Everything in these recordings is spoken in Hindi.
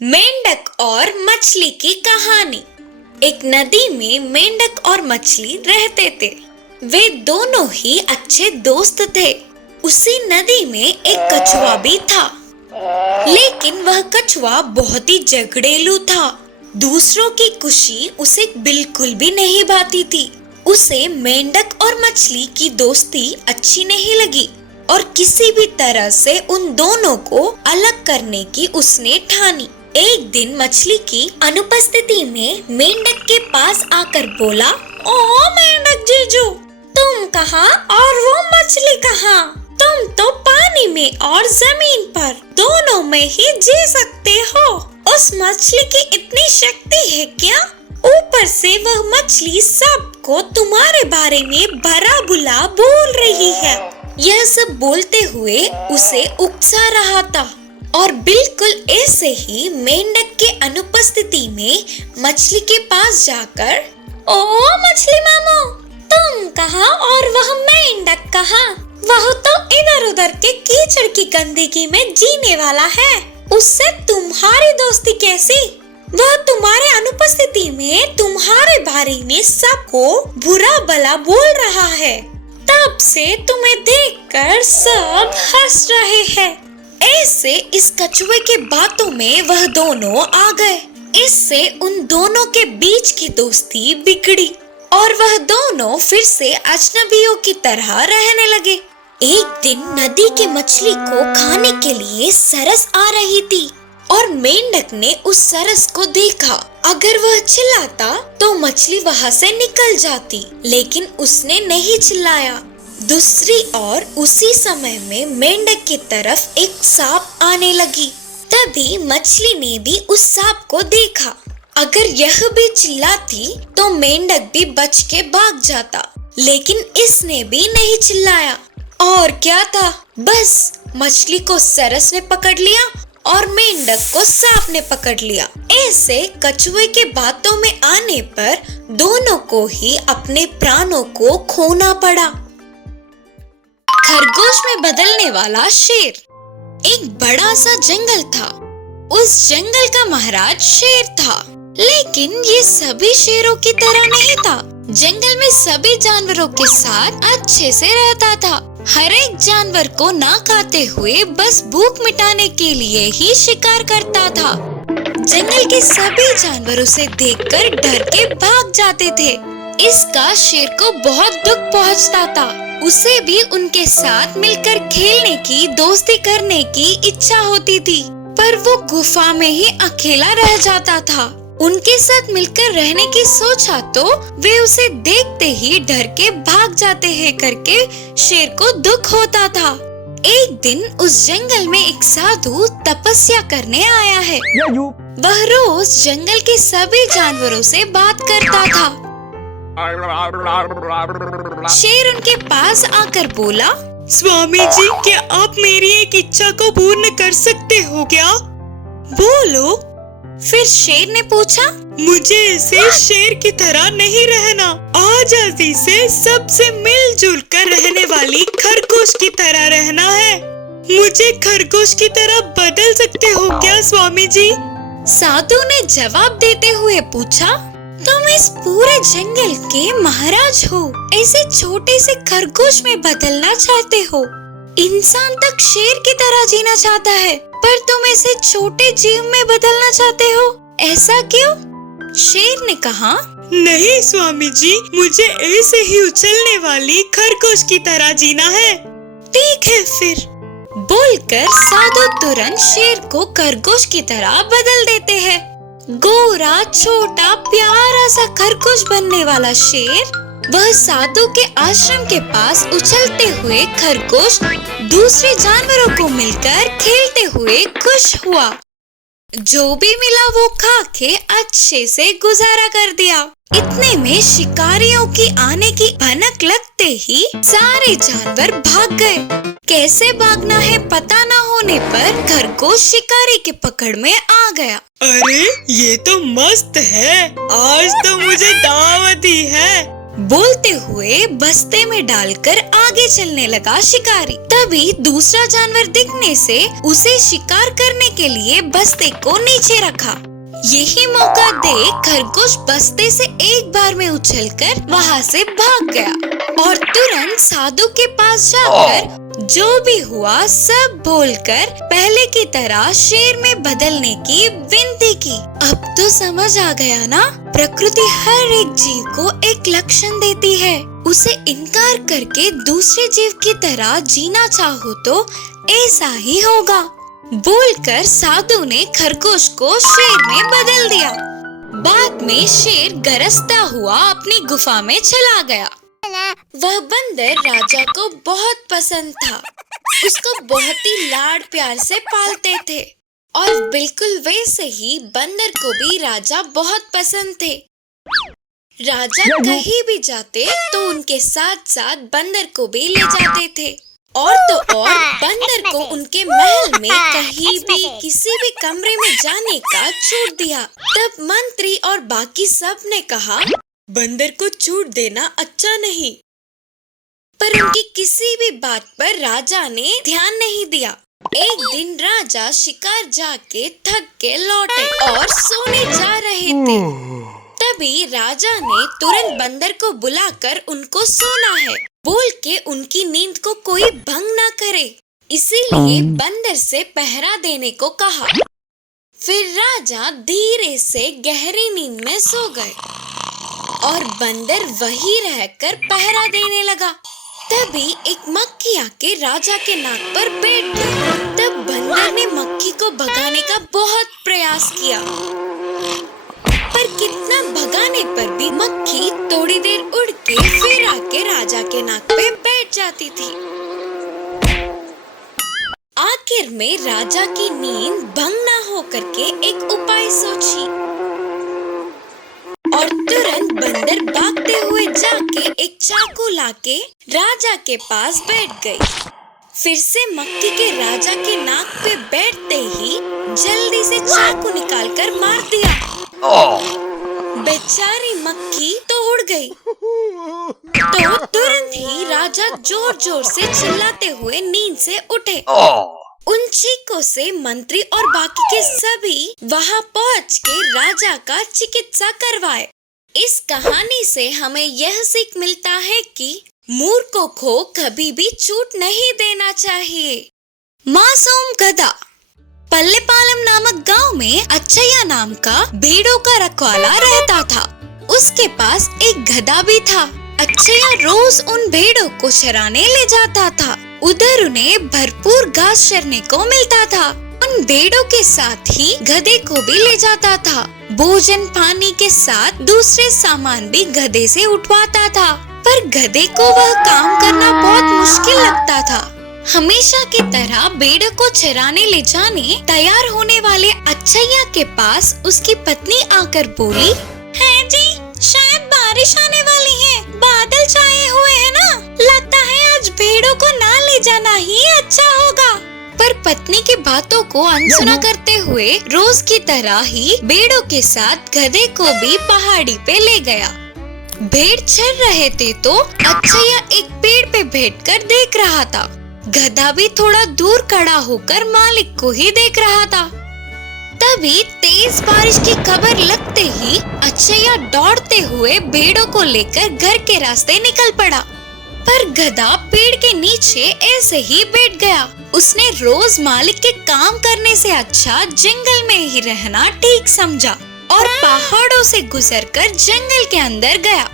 मेंढक और मछली की कहानी। एक नदी में मेंढक और मछली रहते थे। वे दोनों ही अच्छे दोस्त थे। उसी नदी में एक कछुआ भी था, लेकिन वह कछुआ बहुत ही झगड़ेलू था। दूसरों की खुशी उसे बिल्कुल भी नहीं भाती थी। उसे मेंढक और मछली की दोस्ती अच्छी नहीं लगी और किसी भी तरह से उन दोनों को अलग करने की उसने ठानी। एक दिन मछली की अनुपस्थिति में मेंढक के पास आकर बोला, ओ मेंढक जीजू, तुम कहाँ और वो मछली कहाँ? तुम तो पानी में और जमीन पर दोनों में ही जी सकते हो। उस मछली की इतनी शक्ति है क्या? ऊपर से वह मछली सबको तुम्हारे बारे में भला बुरा बोल रही है। यह सब बोलते हुए उसे उकसा रहा था और बिल्कुल ऐसे ही मेंढक के अनुपस्थिति में मछली के पास जाकर, ओ मछली मामू, तुम कहाँ और वह मेंढक कहाँ? वह तो इधर उधर के कीचड़ की गंदगी में जीने वाला है। उससे तुम्हारी दोस्ती कैसी? वह तुम्हारे अनुपस्थिति में तुम्हारे बारे में सबको बुरा भला बोल रहा है। तब से तुम्हें देखकर सब हंस रहे हैं। ऐसे इस कछुए के बातों में वह दोनों आ गए। इससे उन दोनों के बीच की दोस्ती बिगड़ी और वह दोनों फिर से अजनबियों की तरह रहने लगे। एक दिन नदी की मछली को खाने के लिए सरस आ रही थी और मेंढक ने उस सरस को देखा। अगर वह चिल्लाता तो मछली वहाँ से निकल जाती, लेकिन उसने नहीं चिल्लाया। दूसरी ओर उसी समय में मेंढक की तरफ एक सांप आने लगी। तभी मछली ने भी उस सांप को देखा। अगर यह भी चिल्लाती तो मेंढक भी बच के भाग जाता, लेकिन इसने भी नहीं चिल्लाया। और क्या था, बस मछली को सरस ने पकड़ लिया और मेंढक को सांप ने पकड़ लिया। ऐसे कछुए के बातों में आने पर दोनों को ही अपने प्राणों को खोना पड़ा। खरगोश में बदलने वाला शेर। एक बड़ा सा जंगल था। उस जंगल का महाराज शेर था, लेकिन ये सभी शेरों की तरह नहीं था। जंगल में सभी जानवरों के साथ अच्छे से रहता था। हर एक जानवर को ना खाते हुए बस भूख मिटाने के लिए ही शिकार करता था। जंगल के सभी जानवर उसे देखकर डर के भाग जाते थे। इसका शेर को बहुत दुख पहुंचता था। उसे भी उनके साथ मिलकर खेलने की, दोस्ती करने की इच्छा होती थी, पर वो गुफा में ही अकेला रह जाता था। उनके साथ मिलकर रहने की सोचा तो वे उसे देखते ही डर के भाग जाते हैं करके शेर को दुख होता था। एक दिन उस जंगल में एक साधु तपस्या करने आया है। वह रोज जंगल के सभी जानवरों से बात करता था। शेर उनके पास आकर बोला, स्वामी जी, क्या आप मेरी एक इच्छा को पूर्ण कर सकते हो क्या? बोलो। फिर शेर ने पूछा, मुझे ऐसे शेर की तरह नहीं रहना, आजादी से सबसे मिलजुल कर रहने वाली खरगोश की तरह रहना है। मुझे खरगोश की तरह बदल सकते हो क्या स्वामी जी? साधु ने जवाब देते हुए पूछा, तुम इस पूरे जंगल के महाराज हो, ऐसे छोटे से खरगोश में बदलना चाहते हो? इंसान तक शेर की तरह जीना चाहता है, पर तुम ऐसे छोटे जीव में बदलना चाहते हो, ऐसा क्यों? शेर ने कहा, नहीं स्वामी जी, मुझे ऐसे ही उछलने वाली खरगोश की तरह जीना है। ठीक है फिर। बोलकर साधु तुरंत शेर को खरगोश की तरह बदल देते हैं। गोरा, छोटा, प्यारा सा खरगोश बनने वाला शेर वह साधु के आश्रम के पास उछलते हुए खरगोश दूसरे जानवरों को मिलकर खेलते हुए खुश हुआ। जो भी मिला वो खा के अच्छे से गुजारा कर दिया। इतने में शिकारियों की आने की भनक लगते ही सारे जानवर भाग गए। कैसे भागना है पता न होने पर खरगोश शिकारी के पकड़ में आ गया। अरे ये तो मस्त है, आज तो मुझे दावत ही है। बोलते हुए बस्ते में डालकर आगे चलने लगा शिकारी। तभी दूसरा जानवर दिखने से उसे शिकार करने के लिए बस्ते को नीचे रखा। यही मौका देख खरगोश बस्ते से एक बार में उछलकर वहाँ से भाग गया और तुरंत साधु के पास जाकर जो भी हुआ सब बोलकर पहले की तरह शेर में बदलने की विनती की। अब तो समझ आ गया ना, प्रकृति हर एक जीव को एक लक्षण देती है। उसे इनकार करके दूसरे जीव की तरह जीना चाहो तो ऐसा ही होगा। बोलकर साधु ने खरगोश को शेर में बदल दिया। बाद में शेर गरजता हुआ अपनी गुफा में चला गया। वह बंदर राजा को बहुत पसंद था। उसको बहुत ही लाड प्यार से पालते थे और बिल्कुल वैसे ही बंदर को भी राजा बहुत पसंद थे। राजा कहीं भी जाते तो उनके साथ साथ बंदर को भी ले जाते थे। और तो और बंदर को उनके महल में कहीं भी किसी भी कमरे में जाने का छूट दिया। तब मंत्री और बाकी सब ने कहा, बंदर को छूट देना अच्छा नहीं। पर उनकी किसी भी बात पर राजा ने ध्यान नहीं दिया। एक दिन राजा शिकार जाके थक के लौटे और सोने जा रहे थे। तभी राजा ने तुरंत बंदर को बुलाकर उनको सोना है बोल के उनकी नींद को कोई भंग ना करे, इसीलिए बंदर से पहरा देने को कहा। फिर राजा धीरे से गहरी नींद में सो गए और बंदर वही रहकर पहरा देने लगा। तभी एक मक्खी आके राजा के नाक पर बैठ गई। तब बंदर ने मक्खी को भगाने का बहुत प्रयास किया, पर कितना भगाने पर भी मक्खी थोड़ी देर उड़ के फिर आके राजा के नाक पे बैठ जाती थी। आखिर में राजा की नींद भंग ना हो करके एक उपाय सोची और तुरंत बंदर भागते हुए जाके एक चाकू लाके राजा के पास बैठ गई। फिर से मक्खी के राजा के नाक पे बैठते ही जल्दी से चाकू निकालकर मार दिया। बेचारी मक्खी तो उड़ गई। तो तुरंत ही राजा जोर जोर से चिल्लाते हुए नींद से उठे। उन चीखों से मंत्री और बाकी के सभी वहाँ पहुँच के राजा का चिकित्सा करवाए। इस कहानी से हमें यह सीख मिलता है कि मूर्खों को कभी भी छूट नहीं देना चाहिए। मासूम गधा। पल्लेपालम नामक गांव में अच्छैया नाम का भेड़ों का रखवाला रहता था। उसके पास एक गधा भी था। अच्छैया रोज उन भेड़ों को चराने ले जाता था। उधर उन्हें भरपूर घास चरने को मिलता था। उन भेड़ों के साथ ही गधे को भी ले जाता था। भोजन पानी के साथ दूसरे सामान भी गधे से उठवाता था, पर गधे को वह काम करना बहुत मुश्किल लगता था। हमेशा की तरह भेड़ों को चराने ले जाने तैयार होने वाले अच्छैया के पास उसकी पत्नी आकर बोली, है जी, शायद बारिश आने वाली है। बादल छाए हुए हैं ना, लगता है आज भेड़ों को ना ले जाना ही अच्छा होगा। पर पत्नी की बातों को अनसुना करते हुए रोज की तरह ही भेड़ों के साथ गधे को भी पहाड़ी पे ले गया। भेड़ चर रहे थे तो अच्छैया एक पेड़ पे बैठकर देख रहा था। गधा भी थोड़ा दूर खड़ा होकर मालिक को ही देख रहा था। तभी तेज बारिश की खबर लगते ही अच्छैया दौड़ते हुए भेड़ों को लेकर घर के रास्ते निकल पड़ा। पर गधा पेड़ के नीचे ऐसे ही बैठ गया। उसने रोज मालिक के काम करने से अच्छा जंगल में ही रहना ठीक समझा और पहाड़ों से गुजरकर जंगल के अंदर गया।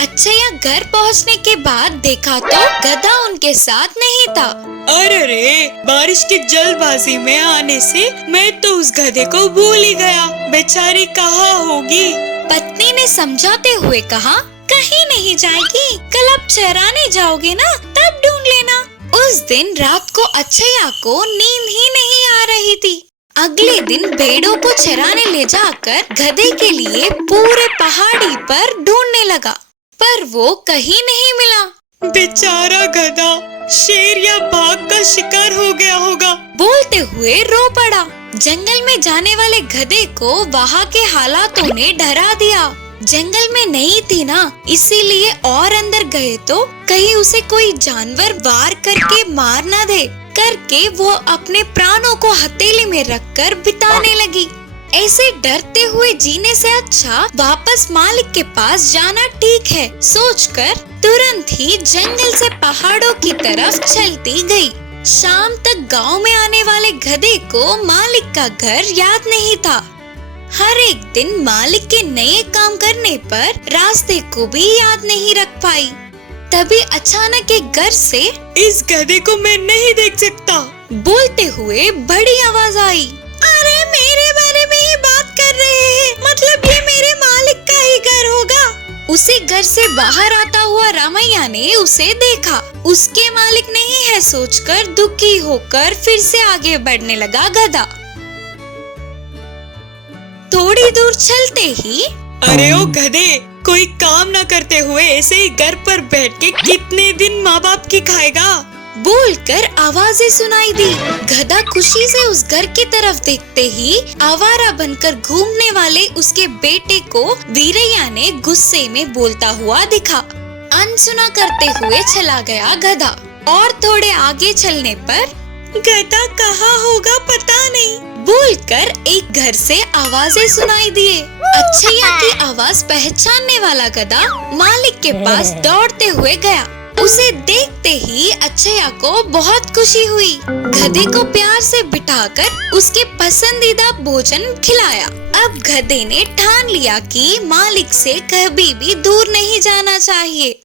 अच्छैया घर पहुंचने के बाद देखा तो गधा उनके साथ नहीं था। अरे रे, बारिश की जल्दबाजी में आने से मैं तो उस गधे को भूल ही गया। बेचारी कहाँ होगी? पत्नी ने समझाते हुए कहा, कहीं नहीं जाएगी, कल आप चराने जाओगे ना, तब ढूंढ लेना। उस दिन रात को अच्छैया को नींद ही नहीं आ रही थी। अगले दिन भेड़ों को चराने ले जाकर गधे के लिए पूरे पहाड़ी पर ढूंढने लगा, पर वो कहीं नहीं मिला। बेचारा गधा शेर या बाघ का शिकार हो गया होगा। बोलते हुए रो पड़ा। जंगल में जाने वाले गधे को वहाँ के हालातों ने डरा दिया। जंगल में नहीं थी ना, इसीलिए और अंदर गए तो कहीं उसे कोई जानवर वार करके मार ना दे करके वो अपने प्राणों को हथेली में रखकर बिताने लगी। ऐसे डरते हुए जीने से अच्छा वापस मालिक के पास जाना ठीक है सोचकर तुरंत ही जंगल से पहाड़ों की तरफ चलती गई। शाम तक गांव में आने वाले गधे को मालिक का घर याद नहीं था। हर एक दिन मालिक के नए काम करने पर रास्ते को भी याद नहीं रख पाई। तभी अचानक एक घर से इस गधे को मैं नहीं देख सकता बोलते हुए बड़ी आवाज आई। अरे मेरे बारे में ही बात कर रहे हैं, मतलब ये मेरे मालिक का ही घर होगा। उसी घर से बाहर आता हुआ रामैया ने उसे देखा। उसके मालिक नहीं है सोचकर दुखी होकर फिर से आगे बढ़ने लगा गधा। थोड़ी दूर चलते ही अरे ओ गधे, कोई काम ना करते हुए ऐसे ही घर पर बैठ के कितने दिन माँ बाप की खाएगा बोलकर आवाजें सुनाई दी। गधा खुशी से उस घर की तरफ देखते ही आवारा बनकर घूमने वाले उसके बेटे को वीरैया ने गुस्से में बोलता हुआ दिखा। अनसुना करते हुए चला गया गधा और थोड़े आगे चलने पर गधा कहाँ होगा पता नहीं बोलकर एक घर से आवाजें सुनाई दिए। अच्छैया की आवाज पहचानने वाला गधा मालिक के पास दौड़ते हुए गया। उसे देखते ही अच्छैया को बहुत खुशी हुई। गधे को प्यार से बिठाकर उसके पसंदीदा भोजन खिलाया। अब गधे ने ठान लिया कि मालिक से कभी भी दूर नहीं जाना चाहिए।